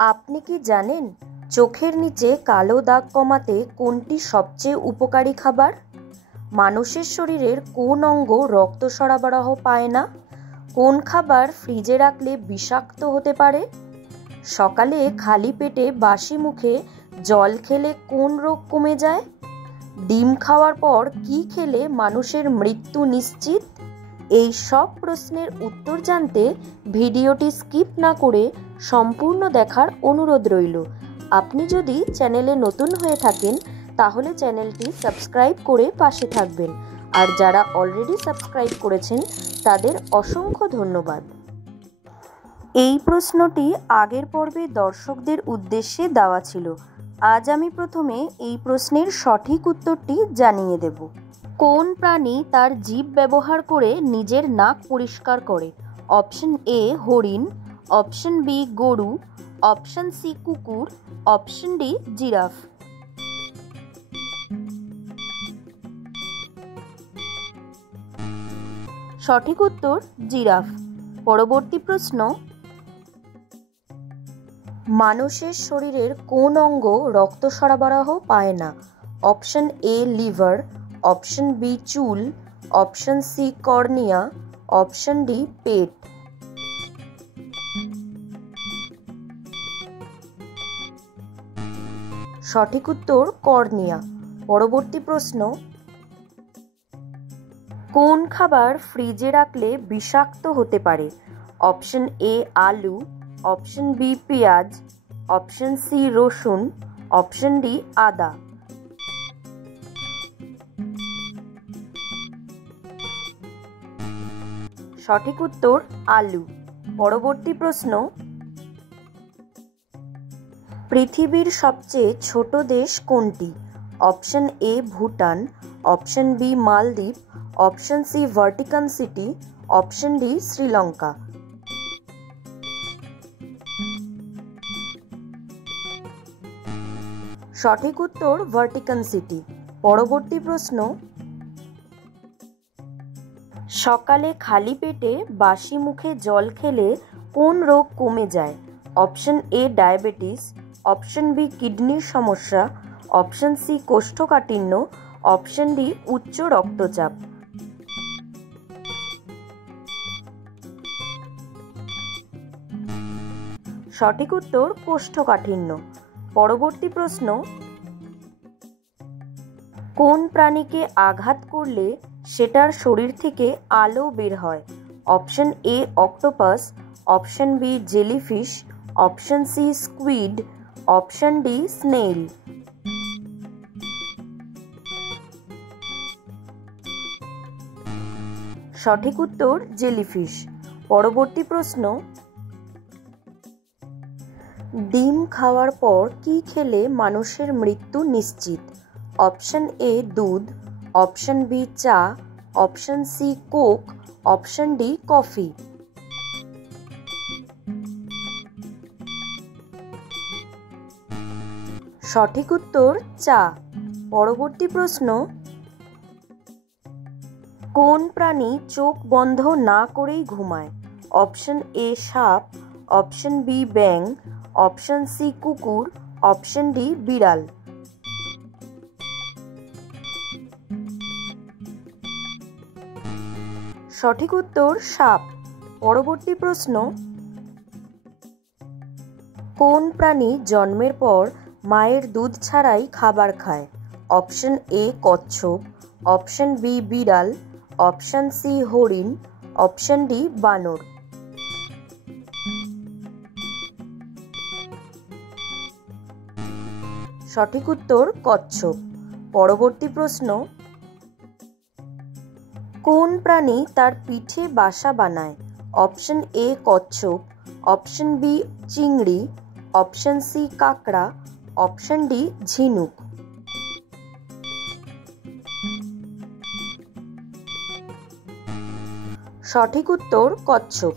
আপনি কি জানেন চোখের নিচে কালো দাগ কমাতে কোনটি সবচেয়ে উপকারী খাবার? মানুষের শরীরের কোন অঙ্গ রক্ত সরবরাহ পায় না? কোন খাবার ফ্রিজে রাখলে বিষাক্ত হতে পারে? সকালে খালি পেটে বাসি মুখে জল খেলে কোন রোগ কমে যায়? ডিম খাওয়ার পর কি খেলে মানুষের মৃত্যু নিশ্চিত? এই সব প্রশ্নের উত্তর জানতে ভিডিওটি স্কিপ না করে সম্পূর্ণ দেখার অনুরোধ রইল। আপনি যদি চ্যানেলে নতুন হয়ে থাকেন তাহলে চ্যানেলটি সাবস্ক্রাইব করে পাশে থাকবেন, আর যারা অলরেডি সাবস্ক্রাইব করেছেন তাদের অসংখ্য ধন্যবাদ। এই প্রশ্নটি আগের পর্বে দর্শকদের উদ্দেশ্যে দেওয়া ছিল। আজ আমি প্রথমে এই প্রশ্নের সঠিক উত্তরটি জানিয়ে দেব। কোন প্রাণী তার জিভ ব্যবহার করে নিজের নাক পরিষ্কার করে? অপশন এ হরিণ, অপশন বি গরু, অপশন সি কুকুর, অপশন ডি জিরাফ। সঠিক উত্তর জিরাফ। পরবর্তী প্রশ্ন, মানুষের শরীরের কোন অঙ্গ রক্ত সরবরাহ পায় না? Option A liver, option B চুল, option C cornea, option D পেট। সঠিক উত্তর কর্নিয়া। পরবর্তী প্রশ্ন, কোন খাবার ফ্রিজে রাখলে বিষাক্ত হতে পারে? অপশন এ আলু, অপশন বি পেঁয়াজ, অপশন সি রসুন, অপশন ডি আদা। সঠিক উত্তর আলু। পরবর্তী প্রশ্ন, পৃথিবীর সবচেয়ে ছোট দেশ কোনটি? Option A Bhutan, option B মালদ্বীপ, option C Vatican City, option D Sri Lanka. সঠিক উত্তর ভাটিকান সিটি। পরবর্তী প্রশ্ন, সকালে খালি পেটে বাসি মুখে জল খেলে কোন রোগ কমে যায়? Option A diabetes, option B কিডনির সমস্যা, অপশন সি কোষ্ঠকাঠিন্য, অপশন ডি উচ্চ রক্তচাপ। সঠিক উত্তর কোষ্ঠকাঠিন্য। পরবর্তী প্রশ্ন, কোন প্রাণীকে আঘাত করলে সেটার শরীর থেকে আলো বের হয়? Option A octopus, option B jellyfish, option C squid, option D snail. সঠিক উত্তর জেলিফিশ। পরবর্তী প্রশ্ন, ডিম খাওয়ার পর কি খেলে মানুষের মৃত্যু নিশ্চিত? অপশন এ দুধ, অপশন বি চা, option C coke, option D coffee. সঠিক উত্তর চা। পরবর্তী প্রশ্ন, কোন প্রাণী চোখ বন্ধ না করেই ঘুমায়? অপশন এ সাপ, অপশন বি ব্যাঙ, অপশন সি কুকুর, অপশন ডি বিড়াল। সঠিক উত্তর সাপ। পরবর্তী প্রশ্ন, কোন প্রাণী জন্মের পর মায়ের দুধ ছাড়াই খাবার খায়? অপশন এ কচ্ছপ, অপশন বি বিড়াল, অপশন সি হরিণ, অপশন ডি বানর। সঠিক উত্তর কচ্ছপ। পরবর্তী প্রশ্ন, কোন প্রাণী তার পিঠে বাসা বানায়? অপশন এ কচ্ছপ, অপশন বি চিংড়ি, অপশন সি কাঁকড়া, অপশন ডি ঝিনুক। সঠিক উত্তর কচ্ছপ।